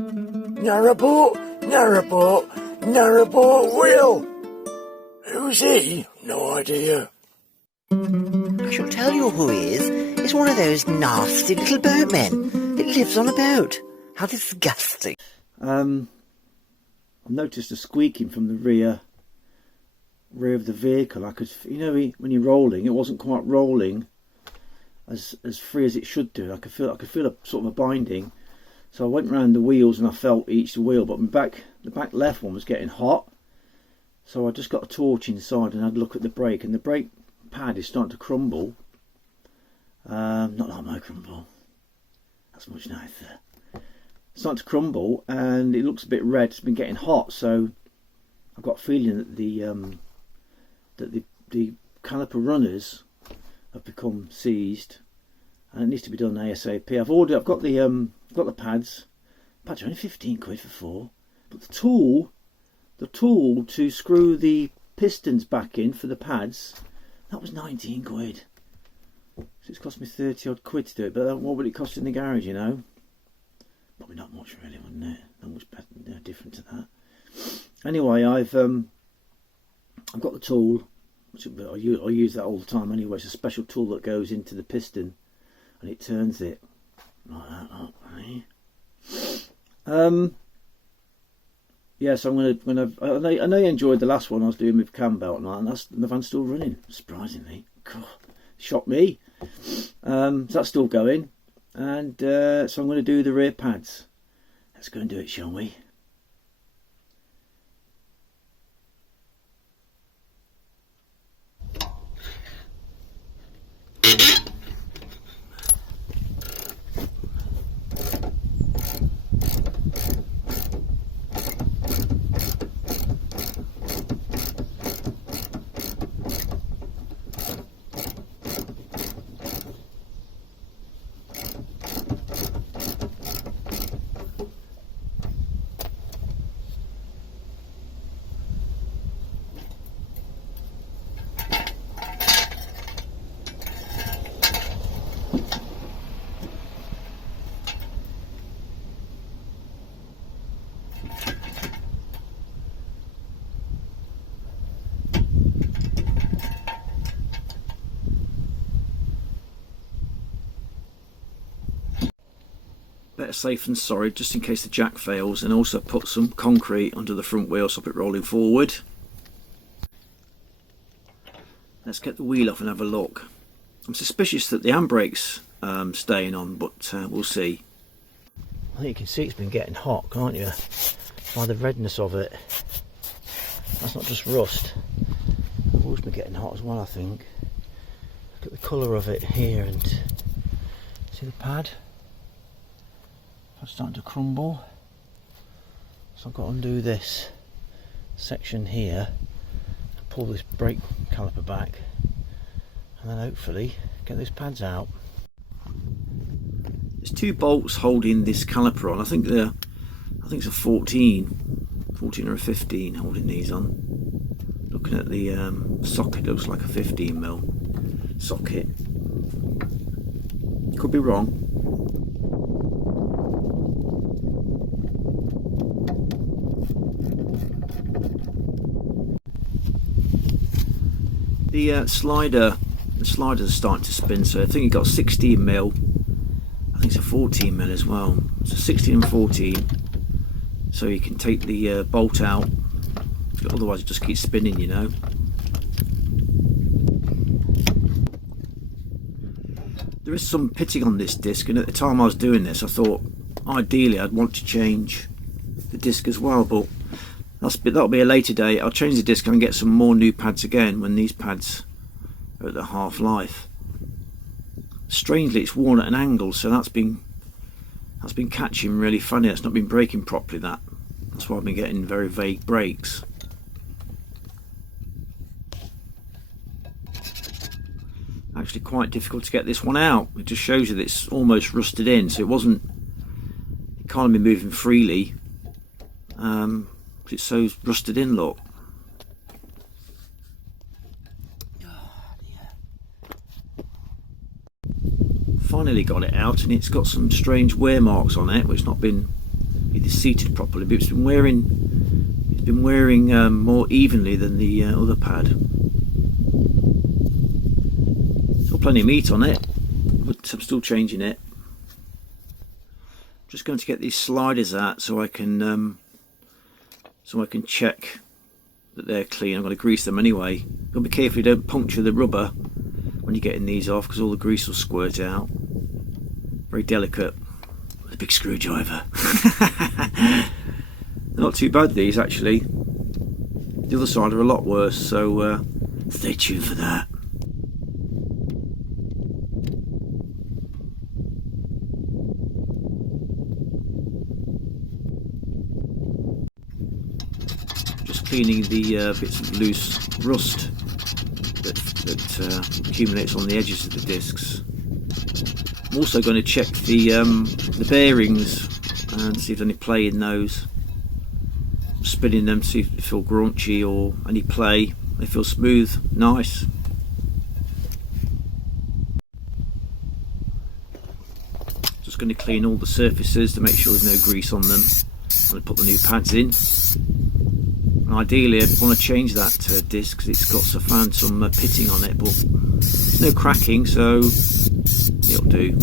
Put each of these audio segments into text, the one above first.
No report, no report, no report, Will. Who's he? No idea. I shall tell you who he is. It's one of those nasty little boatmen. It lives on a boat. How disgusting. I've noticed a squeaking from the rear of the vehicle. I could, you know, when you're rolling, it wasn't quite rolling as free as it should do. I could feel a sort of a binding. So I went round the wheels and I felt each wheel, but the back left one was getting hot. So I just got a torch inside and had a look at the brake, and the brake pad is starting to crumble. Not like my crumble. That's much nicer. It's starting to crumble and it looks a bit red. It's been getting hot, so I've got a feeling that the caliper runners have become seized, and it needs to be done ASAP. I've got the pads. Pads are only 15 quid for 4, but the tool to screw the pistons back in for the pads, that was 19 quid. So it's cost me 30 odd quid to do it, but what would it cost in the garage, you know? Probably not much really, wouldn't it? Not much better, different to that. Anyway, I've got the tool, which I use that all the time anyway. It's a special tool that goes into the piston and it turns it like that up, eh? Yeah, so I'm gonna. I know you enjoyed the last one I was doing with cam belt and that, and the van's still running. Surprisingly, God, shocked me. So that's still going, and so I'm going to do the rear pads. Let's go and do it, shall we? Better safe than sorry, just in case the jack fails, and also put some concrete under the front wheel, stop it rolling forward. Let's get the wheel off and have a look. I'm suspicious that the handbrake's staying on, but we'll see. I think you can see it's been getting hot, can't you? By the redness of it. That's not just rust. It's always been getting hot as well, I think. Look at the colour of it here, and see the pad? It's starting to crumble, so I've got to undo this section here, pull this brake caliper back, and then hopefully get those pads out. There's 2 bolts holding this caliper on. I think it's a 14 or a 15 holding these on. Looking at the socket, looks like a 15mm socket. Could be wrong. The slider's starting to spin, so I think it got 16mm. I think it's a 14mm as well. So 16 and 14. So you can take the bolt out. Otherwise, it just keeps spinning, you know. There is some pitting on this disc, and at the time I was doing this, I thought ideally I'd want to change the disc as well, but that'll be a later date. I'll change the disc and get some more new pads again when these pads are at the half-life. Strangely, it's worn at an angle, so that's been catching really funny. It's not been braking properly. That's why I've been getting very vague brakes. Actually, quite difficult to get this one out. It just shows you that it's almost rusted in, so it can't be moving freely. It's so rusted in, look. Finally got it out, and it's got some strange wear marks on it, which not been it is seated properly, but it's been wearing more evenly than the other pad. Still plenty of meat on it, but I'm still changing it. Just going to get these sliders out so I can check that they're clean. I'm going to grease them anyway. You've got to be careful you don't puncture the rubber when you're getting these off, because all the grease will squirt out. Very delicate. With a big screwdriver. Not too bad, these, actually. The other side are a lot worse, so stay tuned for that. Just cleaning the bits of loose rust that accumulates on the edges of the discs. I'm also going to check the bearings and see if there's any play in those. Spinning them, see if they feel graunchy or any play. They feel smooth, nice. Just going to clean all the surfaces to make sure there's no grease on them. I'm going to put the new pads in. And ideally, I'd want to change that disc because it's got found some pitting on it, but no cracking, so it'll do.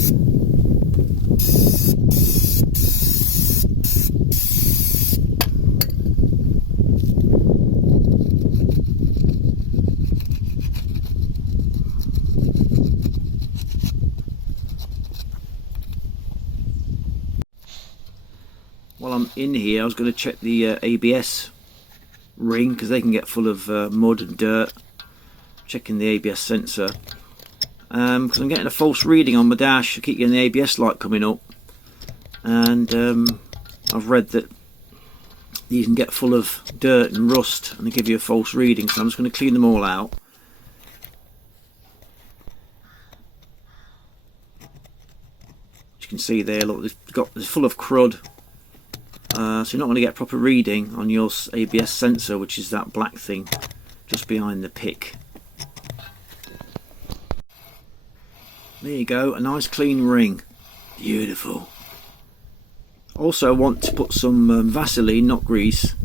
While I'm in here, I was going to check the ABS ring because they can get full of mud and dirt. Checking the ABS sensor because I'm getting a false reading on my dash. I keep getting the ABS light coming up, and I've read that these can get full of dirt and rust and they give you a false reading, so I'm just going to clean them all out. As you can see there, look, it's full of crud. So you're not going to get a proper reading on your ABS sensor, which is that black thing just behind the pick. There you go, a nice clean ring. Beautiful. Also, I want to put some Vaseline, not grease,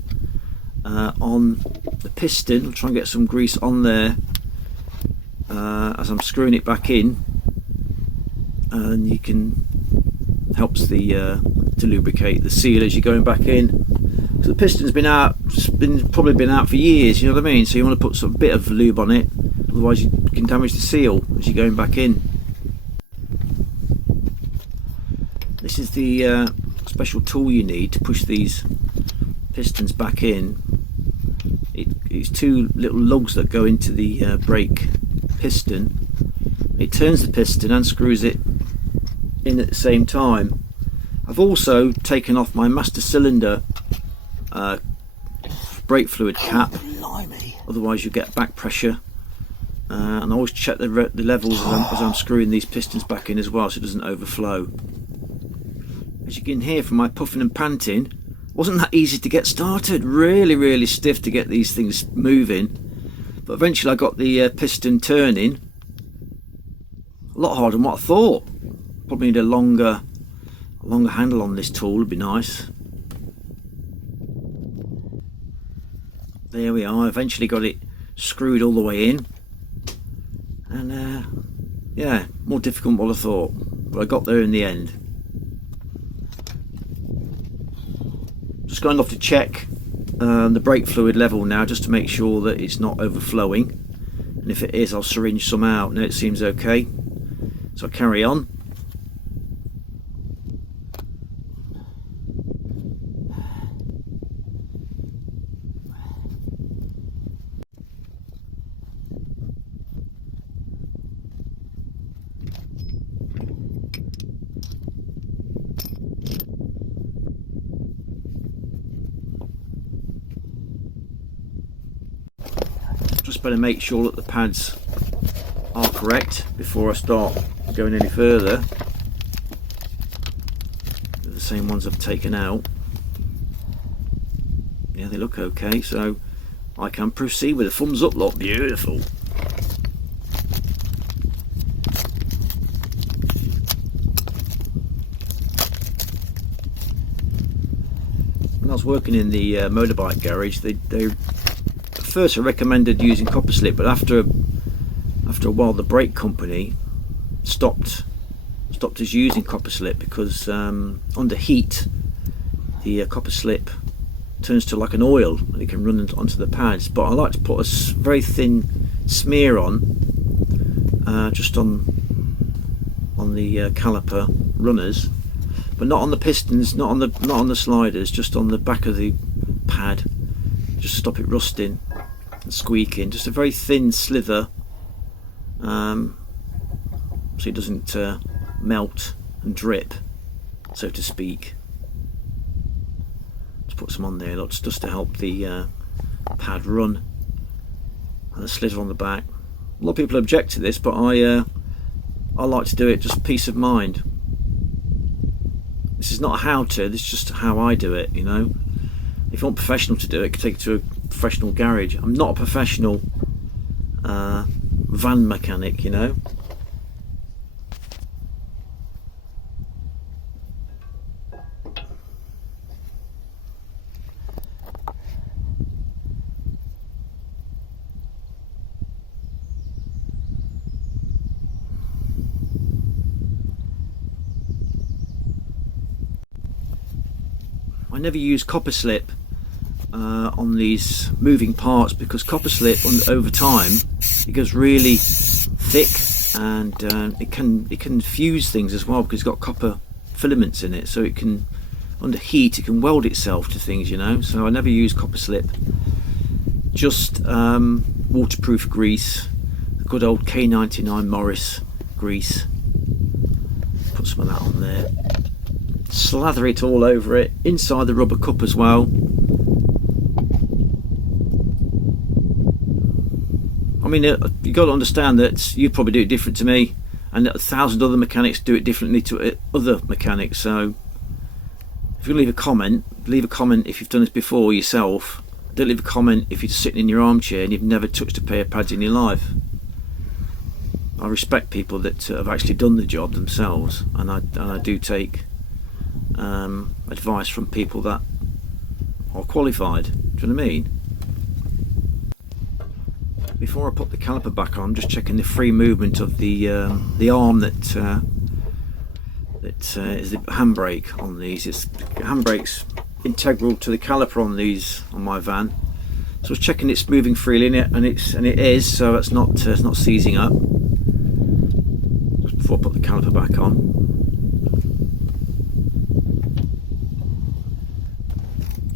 on the piston. I'll try and get some grease on there as I'm screwing it back in, and you can helps to lubricate the seal as you're going back in. So the piston's been out, probably been out for years, you know what I mean? So you want to put some bit of lube on it, otherwise you can damage the seal as you're going back in. This is the special tool you need to push these pistons back in. It's two little lugs that go into the brake piston. It turns the piston and screws it in at the same time. I've also taken off my master cylinder brake fluid cap, otherwise you get back pressure, and I always check the levels as I'm screwing these pistons back in as well, so it doesn't overflow. As you can hear from my puffing and panting, wasn't that easy to get started. Really stiff to get these things moving, but eventually I got the piston turning. A lot harder than what I thought. Probably need a longer handle on this tool, would be nice. There we are, eventually got it screwed all the way in, and yeah, more difficult than what I thought, but I got there in the end. Just going off to check the brake fluid level now, just to make sure that it's not overflowing, and if it is, I'll syringe some out. Now it seems okay, so I'll carry on. Just better make sure that the pads are correct before I start going any further. They're the same ones I've taken out. Yeah, they look okay, so I can proceed with a thumbs up. Look, beautiful. when I was working in the motorbike garage, they at first I recommended using copper slip, but after a while the brake company stopped us using copper slip because under heat the copper slip turns to like an oil and it can run onto the pads. But I like to put a very thin smear on, just on the caliper runners, but not on the pistons, not on the sliders, just on the back of the pad, just stop it rusting and squeaking. Just a very thin slither, so it doesn't melt and drip, so to speak. Let's put some on there, just to help the pad run, and a slither on the back. A lot of people object to this, but I like to do it, just peace of mind. This is not a how-to, this is just how I do it, you know. If you want a professional to do it, take it to a professional garage. I'm not a professional van mechanic, you know. I never use copper slip on these moving parts, because copper slip over time it goes really thick, and it can fuse things as well, because it's got copper filaments in it, so it can, under heat, it can weld itself to things, you know. So I never use copper slip, just waterproof grease, the good old K99 Morris grease. Put some of that on there. Slather it all over it, inside the rubber cup as well. I mean, you've got to understand that you probably do it different to me, and 1,000 other mechanics do it differently to other mechanics. So if you leave a comment if you've done this before yourself. Don't leave a comment if you're just sitting in your armchair and you've never touched a pair of pads in your life. I respect people that have actually done the job themselves, and I do take advice from people that are qualified. Do you know what I mean? Before I put the caliper back on, I'm just checking the free movement of the arm that is the handbrake on these. The handbrake's integral to the caliper on these, on my van. So I was checking it's moving freely in it, and it is. So it's not seizing up. Just before I put the caliper back on.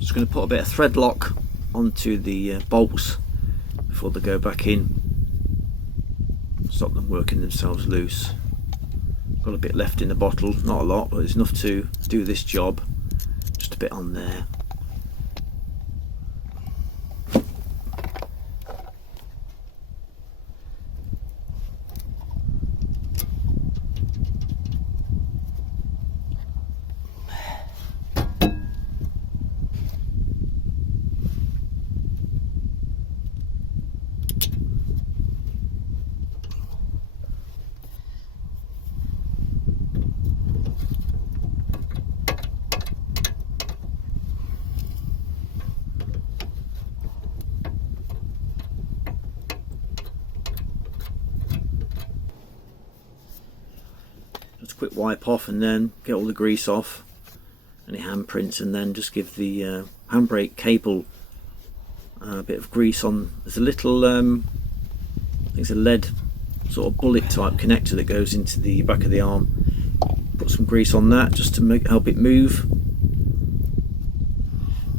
Just going to put a bit of thread lock onto the bolts before they go back in, stop them working themselves loose. Got a bit left in the bottle, not a lot, but it's enough to do this job. Just a bit on there. Just a quick wipe off, and then get all the grease off, any handprints, and then just give the handbrake cable a bit of grease on. There's a little, I think it's a lead sort of bullet type connector that goes into the back of the arm. Put some grease on that just to help it move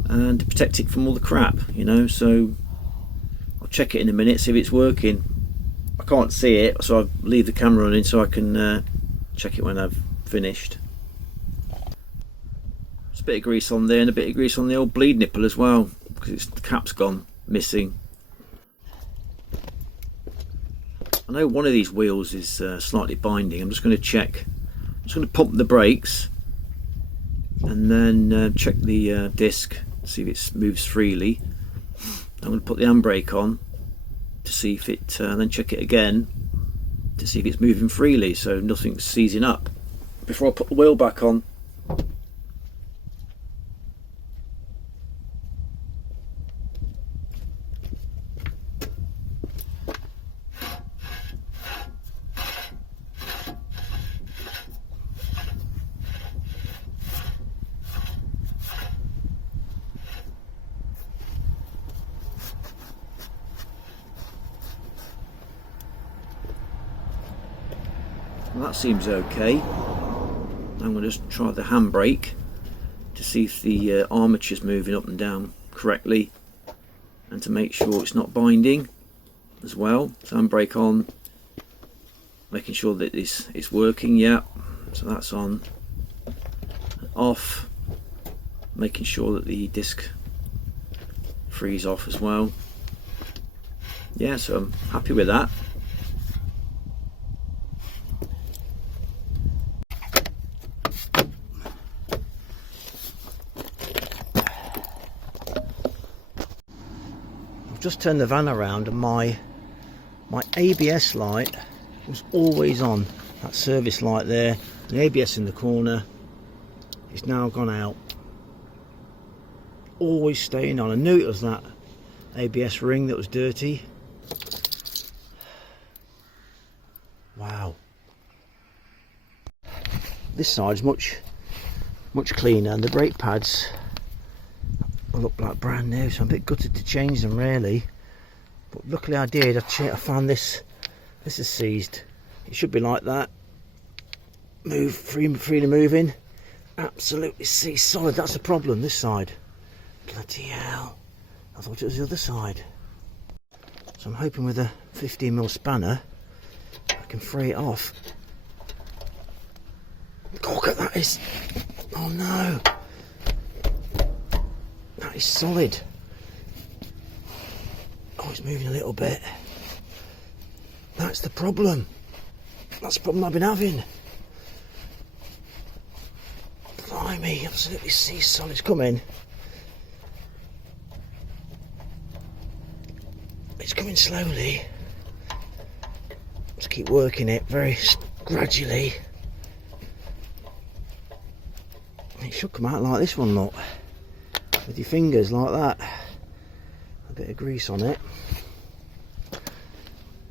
and to protect it from all the crap, you know. So I'll check it in a minute, see if it's working. I can't see it, so I leave the camera running so I can check it when I've finished. Just a bit of grease on there, and a bit of grease on the old bleed nipple as well, because the cap's gone missing. I know one of these wheels is slightly binding. I'm just going to check. I'm just going to pump the brakes and then check the disc, see if it moves freely. I'm going to put the handbrake on to see if it, then check it again to see if it's moving freely, so nothing's seizing up before I put the wheel back on. Well, that seems okay. I'm going to just try the handbrake to see if the armature's moving up and down correctly, and to make sure it's not binding as well. So handbrake on, making sure that it's working. Yeah, so that's on. Off, making sure that the disc frees off as well. Yeah, so I'm happy with that. I've just turned the van around and my ABS light was always on. That service light there, the ABS in the corner, is now gone out. Always staying on. I knew it was that ABS ring that was dirty. Wow. This side's much cleaner, and the brake pads look like brand new, so I'm a bit gutted to change them really, but luckily I did. I found this is seized. It should be like that, freely moving, absolutely seized solid. That's the problem, this side. Bloody hell, I thought it was the other side. So I'm hoping with a 15mm spanner I can free it off. Oh, look at that, is, oh no, that is solid. Oh, it's moving a little bit. That's the problem. That's the problem I've been having. Blimey, absolutely sea solid. It's coming. It's coming slowly. Just keep working it very gradually. It should come out like this one, look. With your fingers like that. A bit of grease on it.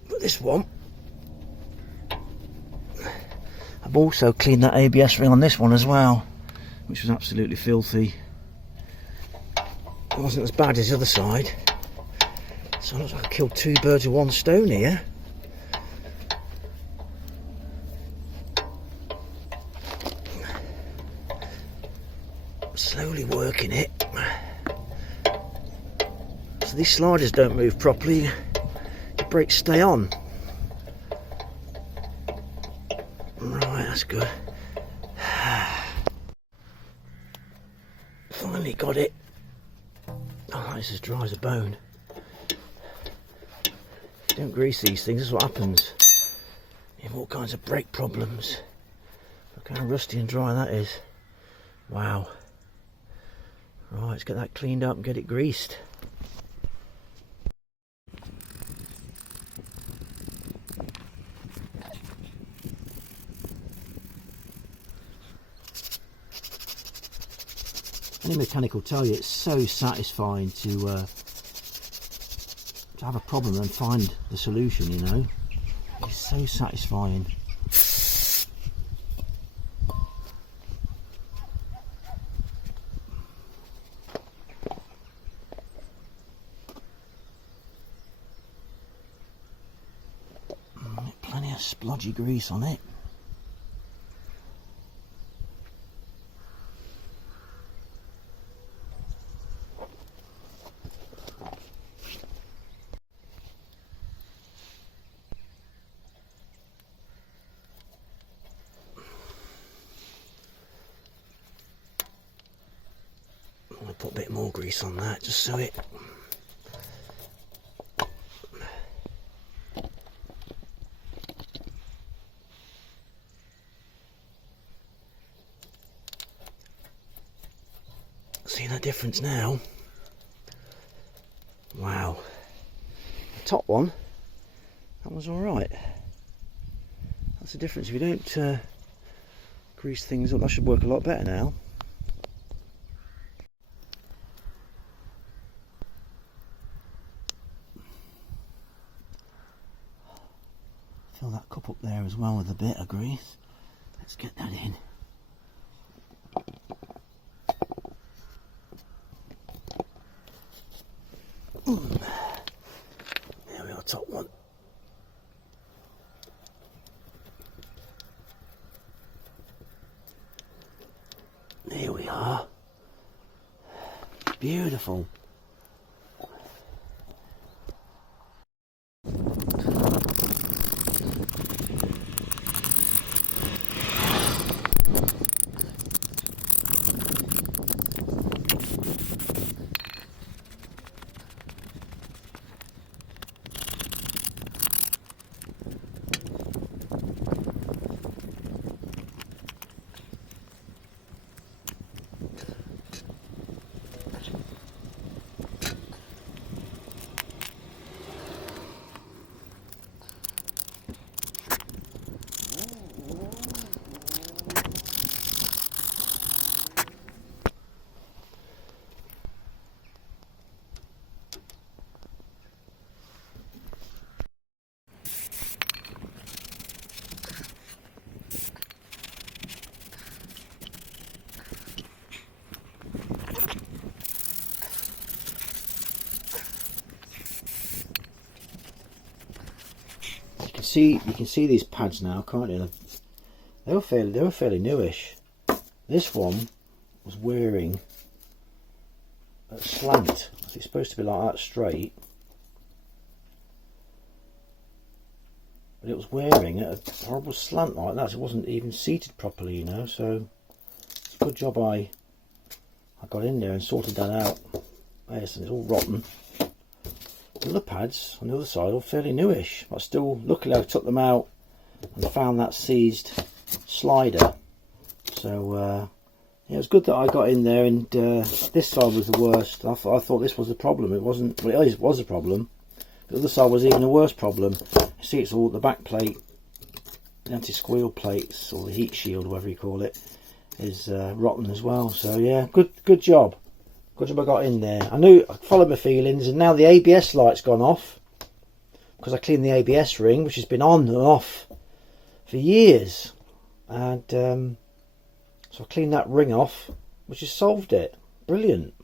But this one, I've also cleaned that ABS ring on this one as well, which was absolutely filthy. It wasn't as bad as the other side, so it looks like I killed two birds with one stone here. Slowly working it. So these sliders don't move properly, your brakes stay on. Right, that's good. Finally got it. Oh, it's as dry as a bone. Don't grease these things, that's what happens. You have all kinds of brake problems. Look how rusty and dry that is. Wow. Right, let's get that cleaned up and get it greased. Any mechanic will tell you it's so satisfying to have a problem and find the solution, you know. It's so satisfying. Plenty of splodgy grease on it. I'm going to put a bit more grease on that just so it see that difference now. Wow, the top one, that was alright. That's the difference. If you don't grease things up, that should work a lot better now. Fill that cup up there as well with a bit of grease. Let's get that in. There we are, top one. Beautiful. You can see these pads now, can't you? They were fairly newish. This one was wearing at slant. It's supposed to be like that straight, but it was wearing at a horrible slant like that. It wasn't even seated properly, you know. So it's a good job I got in there and sorted that out. Yes, and it's all rotten. The other pads on the other side are fairly newish, but still, luckily I took them out and found that seized slider. So yeah, it was good that I got in there, and this side was the worst. I thought this was the problem. It wasn't. Well, it was a problem. The other side was even a worse problem. You see, it's all the back plate, the anti-squeal plates, or the heat shield, whatever you call it, is rotten as well. So yeah, good job. Good job I got in there. I followed my feelings, and now the ABS light's gone off because I cleaned the ABS ring, which has been on and off for years, and so I cleaned that ring off, which has solved it. Brilliant.